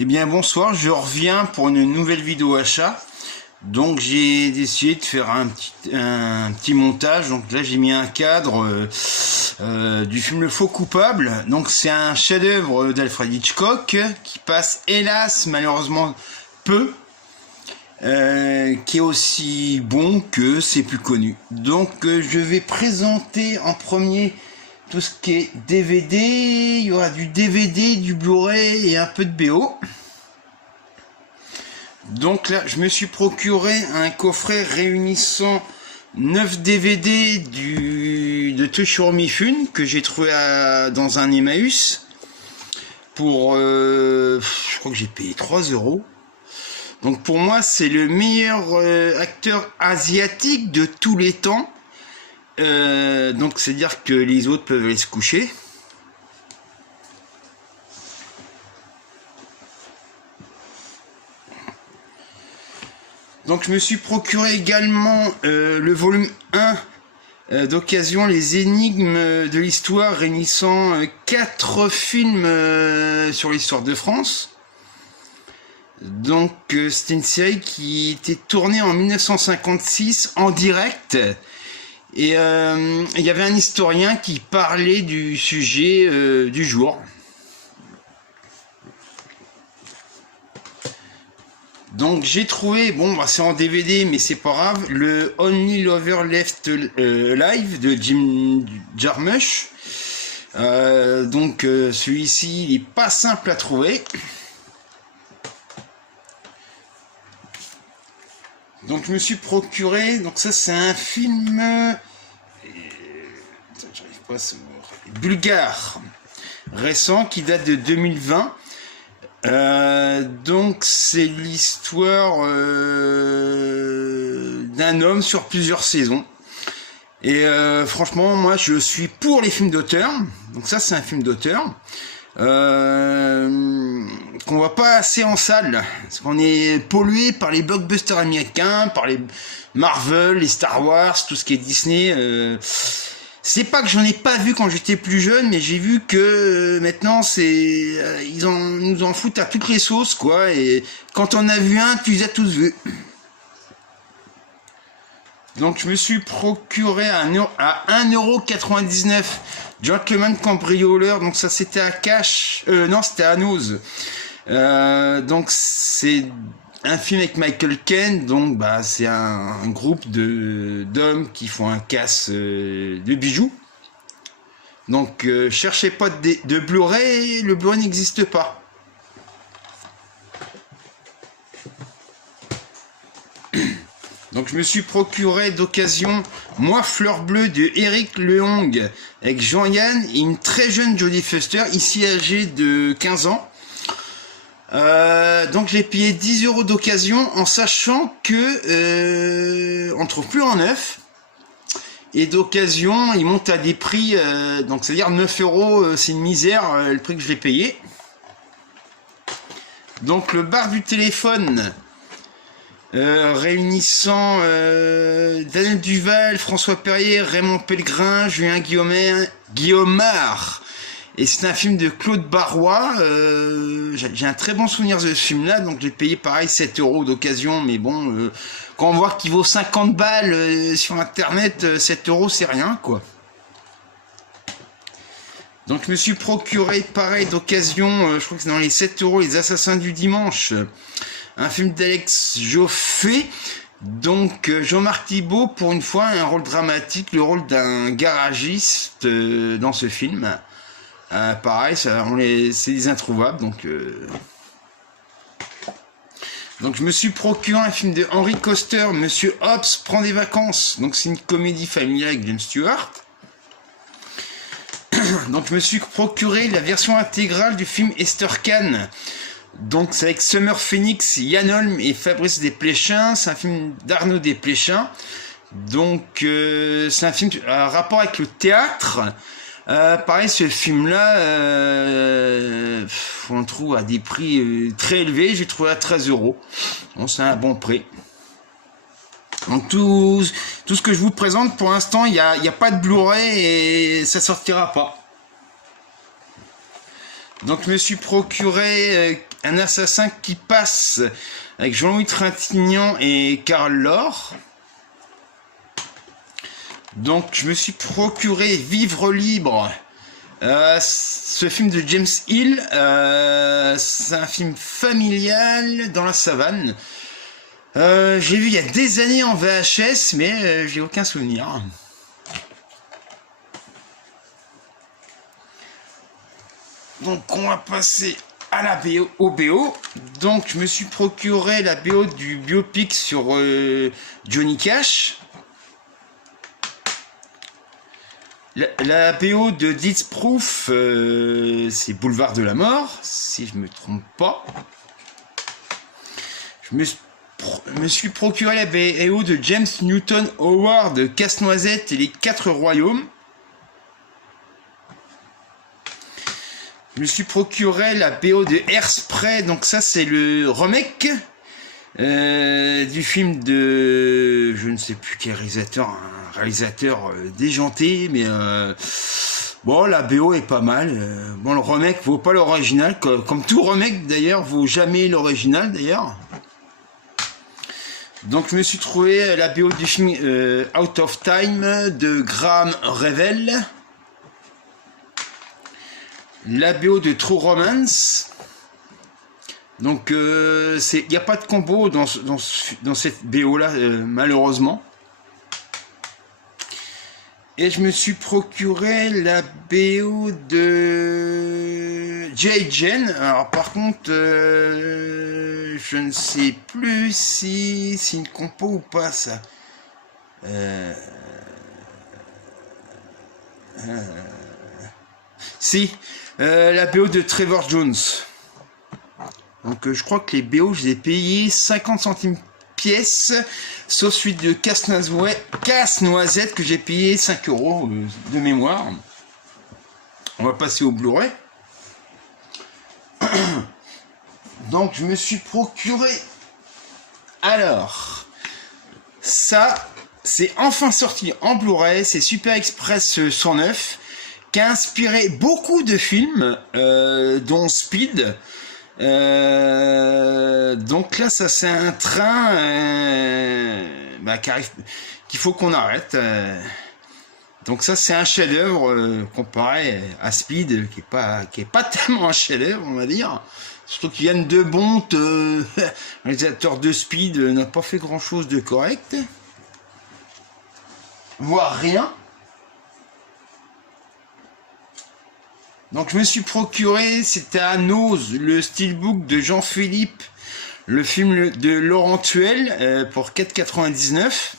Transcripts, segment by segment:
Eh bien bonsoir, je reviens pour une nouvelle vidéo achat. Donc j'ai décidé de faire un petit montage. Donc là j'ai mis un cadre du film Le Faux Coupable. Donc c'est un chef-d'œuvre d'Alfred Hitchcock qui passe hélas malheureusement peu, qui est aussi bon que c'est plus connu. Donc je vais présenter en premier tout ce qui est DVD, il y aura du DVD, du Blu-ray et un peu de BO. Donc là, je me suis procuré un coffret réunissant 9 DVD de Toshiro Mifune que j'ai trouvé dans un Emmaüs pour, je crois que j'ai payé 3 €. Donc pour moi, c'est le meilleur acteur asiatique de tous les temps. Donc c'est dire que les autres peuvent aller se coucher. Donc je me suis procuré également le volume 1 d'occasion, les énigmes de l'histoire, réunissant 4 films sur l'histoire de France. Donc c'était une série qui était tournée en 1956 en direct. Et il y avait un historien qui parlait du sujet du jour. Donc j'ai trouvé, bon bah, c'est en DVD mais c'est pas grave, le Only Lover Left Alive de Jim Jarmusch. Donc celui-ci il est pas simple à trouver. Donc je me suis procuré, donc ça c'est un film j'arrive pas à se voir, bulgare, récent, qui date de 2020. Donc c'est l'histoire d'un homme sur plusieurs saisons. Et franchement moi je suis pour les films d'auteur. Donc ça c'est un film d'auteur qu'on voit pas assez en salle, parce qu'on est pollué par les blockbusters américains, par les Marvel, les Star Wars, tout ce qui est Disney. C'est pas que j'en ai pas vu quand j'étais plus jeune, mais j'ai vu que maintenant ils nous en foutent à toutes les sauces, quoi. Et quand on a vu un, tu les as tous vus. Donc je me suis procuré à 1,99 € Gentleman Cambrioleur. Donc ça c'était à Cash, non c'était à Nose. Donc c'est un film avec Michael Caine. Donc bah c'est un groupe d'hommes qui font un casse de bijoux. Donc cherchez pas de Blu-ray, le Blu-ray n'existe pas. Donc je me suis procuré d'occasion Moi Fleur Bleue de Eric Leong avec Jean-Yann et une très jeune Jodie Foster, ici âgée de 15 ans. Donc j'ai payé 10 € d'occasion en sachant que on ne trouve plus en neuf. Et d'occasion, il monte à des prix, donc c'est-à-dire 9 €, c'est une misère le prix que je l'ai payé. Donc le bar du téléphone, réunissant Daniel Duval, François Perrier, Raymond Pellegrin, Julien Guillaumard. Et c'est un film de Claude Barrois. J'ai un très bon souvenir de ce film-là, donc j'ai payé pareil 7 € d'occasion, mais bon, quand on voit qu'il vaut 50 balles sur internet, 7 € c'est rien, quoi. Donc je me suis procuré pareil d'occasion, je crois que c'est dans les 7 €, Les Assassins du Dimanche. Un film d'Alex Joffé. Donc Jean-Marc Thibault, pour une fois, un rôle dramatique, le rôle d'un garagiste dans ce film. Pareil, c'est des introuvables, donc je me suis procuré un film de Henry Koster, Monsieur Hobbs prend des vacances. Donc c'est une comédie familiale avec Jon Stewart. Donc je me suis procuré la version intégrale du film Esther Kahn. Donc c'est avec Summer Phoenix, Yann Holm et Fabrice Desplechin. C'est un film d'Arnaud Desplechin. Donc c'est un film à rapport avec le théâtre. Pareil, ce film-là, on le trouve à des prix très élevés. J'ai trouvé à 13 €. Bon, c'est un bon prix. Donc tout ce que je vous présente pour l'instant, il n'y a pas de Blu-ray et ça sortira pas. Donc je me suis procuré Un assassin qui passe avec Jean-Louis Trintignant et Carl Laure. Donc je me suis procuré Vivre libre. Ce film de James Hill, c'est un film familial dans la savane. J'ai vu il y a des années en VHS, mais j'ai aucun souvenir. Donc on va passer à la BO, au BO. Donc je me suis procuré la BO du biopic sur Johnny Cash. La BO de Death Proof, c'est Boulevard de la Mort, si je me trompe pas. Je me suis procuré la BO de James Newton Howard, Casse-Noisette et les 4 Royaumes. Je me suis procuré la BO de Hairspray, donc ça c'est le remake du film de... je ne sais plus quel réalisateur, un réalisateur déjanté, mais bon, la BO est pas mal. Bon, le remake vaut pas l'original, comme tout remake d'ailleurs, vaut jamais l'original d'ailleurs. Donc je me suis trouvé la BO du film Out of Time de Graham Revel. La BO de True Romance. Donc il n'y a pas de combo dans cette BO là, malheureusement. Et je me suis procuré la BO de J. Jane. Alors par contre, je ne sais plus si c'est une compo ou pas ça. Si, la BO de Trevor Jones. Donc je crois que les BO, je les ai payés 50 centimes pièce, sauf celui de Casse-Noisette que j'ai payé 5 € de mémoire. On va passer au Blu-ray. Donc je me suis procuré. Alors, ça, c'est enfin sorti en Blu-ray, c'est Super Express 109, qui a inspiré beaucoup de films, dont Speed. Donc là, ça c'est un train qui arrive, qu'il faut qu'on arrête. Donc ça c'est un chef-d'œuvre comparé à Speed, qui est pas tellement un chef-d'œuvre, on va dire. Surtout qu'il Yann de Bonte, réalisateur de Speed, n'a pas fait grand-chose de correct, voire rien. Donc je me suis procuré, c'était à Nose, le steelbook de Jean-Philippe, le film de Laurent Tuel, pour 4,99 €.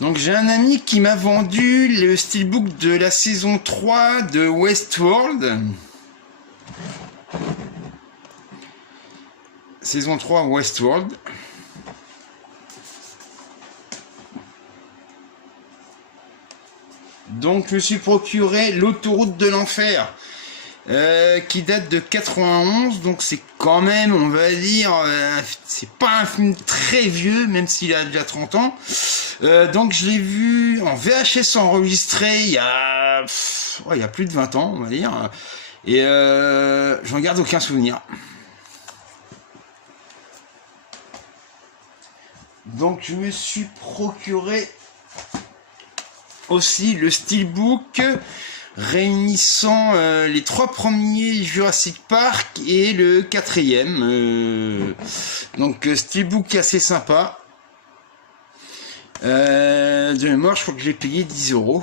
Donc j'ai un ami qui m'a vendu le steelbook de la saison 3 de Westworld. Saison 3 Westworld. Donc je me suis procuré l'autoroute de l'enfer, qui date de 91, donc c'est quand même, on va dire, c'est pas un film très vieux, même s'il a déjà 30 ans. Donc je l'ai vu en VHS enregistré il y a plus de 20 ans, on va dire, et j'en garde aucun souvenir. Donc je me suis procuré aussi le steelbook réunissant les 3 premiers Jurassic Park et le 4e. Donc steelbook assez sympa. De mémoire, je crois que j'ai payé 10 €.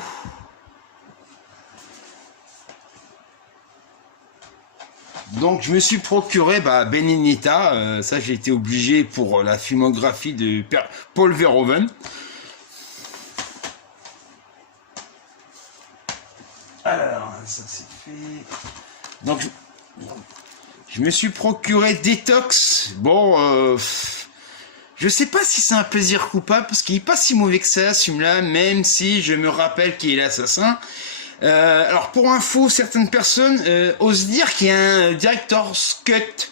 Donc je me suis procuré Benedetta, ça j'ai été obligé pour la filmographie de Paul Verhoeven. Alors, ça c'est fait. Donc, je me suis procuré Détox. Bon, je sais pas si c'est un plaisir coupable, parce qu'il est pas si mauvais que ça, ce film-là, même si je me rappelle qu'il est l'assassin. Alors, pour info, certaines personnes osent dire qu'il y a un director's cut.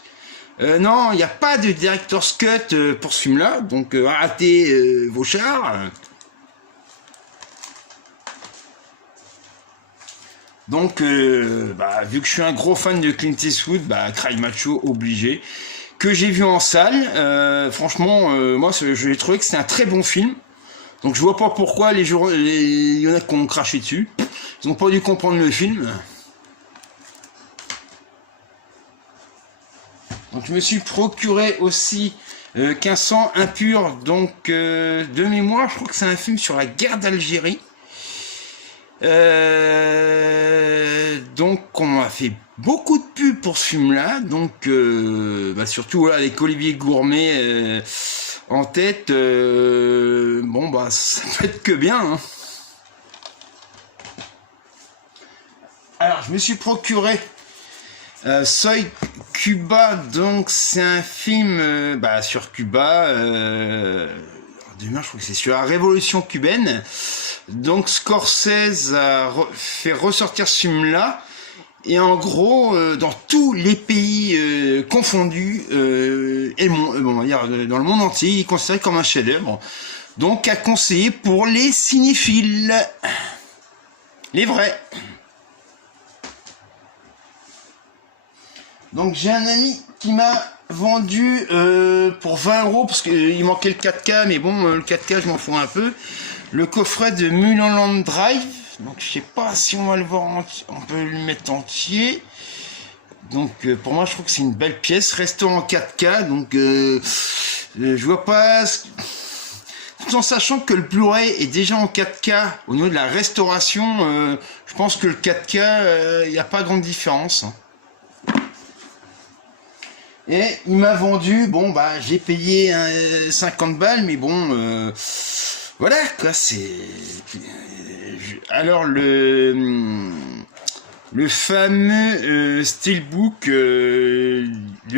Non, il n'y a pas de director's cut pour ce film-là, donc arrêtez vos chars. Donc, vu que je suis un gros fan de Clint Eastwood, Cry Macho obligé, que j'ai vu en salle. Franchement, moi, j'ai trouvé que c'était un très bon film. Donc, je vois pas pourquoi il y en a qui ont craché dessus. Ils n'ont pas dû comprendre le film. Donc, je me suis procuré aussi qu'un sang impur. Donc, de mémoire, je crois que c'est un film sur la guerre d'Algérie. Donc on m'a fait beaucoup de pubs pour ce film-là, donc surtout là, avec Olivier Gourmet en tête, ça peut être que bien. Hein. Alors je me suis procuré Soy Cuba, donc c'est un film sur Cuba. Demain, je crois que c'est sur la révolution cubaine. Donc Scorsese a fait ressortir ce film-là. Et en gros, dans tous les pays confondus, et dans le monde entier, il est considéré comme un chef-d'œuvre. Donc à conseiller pour les cinéphiles. Les vrais. Donc j'ai un ami qui m'a vendu pour 20 € parce qu'il manquait le 4K, mais bon, le 4K je m'en fous un peu. Le coffret de Mulholland Drive, donc je sais pas si on va le voir, on peut le mettre entier. Donc pour moi je trouve que c'est une belle pièce, restant en 4K, donc je vois pas, tout en sachant que le Blu-ray est déjà en 4K au niveau de la restauration, je pense que le 4K, il n'y a pas grande différence. Et il m'a vendu, j'ai payé 50 balles, mais bon, voilà quoi, c'est... Alors le fameux Steelbook, le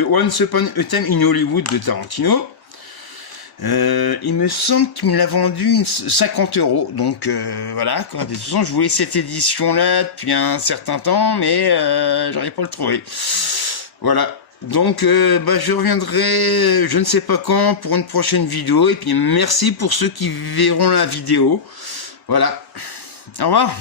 Once Upon a Time in Hollywood de Tarantino, il me semble qu'il me l'a vendu 50 €, donc voilà quoi. De toute façon, je voulais cette édition là depuis un certain temps, mais j'arrive pas à le trouver. Voilà. Donc je reviendrai je ne sais pas quand pour une prochaine vidéo, et puis merci pour ceux qui verront la vidéo. Voilà. Au revoir.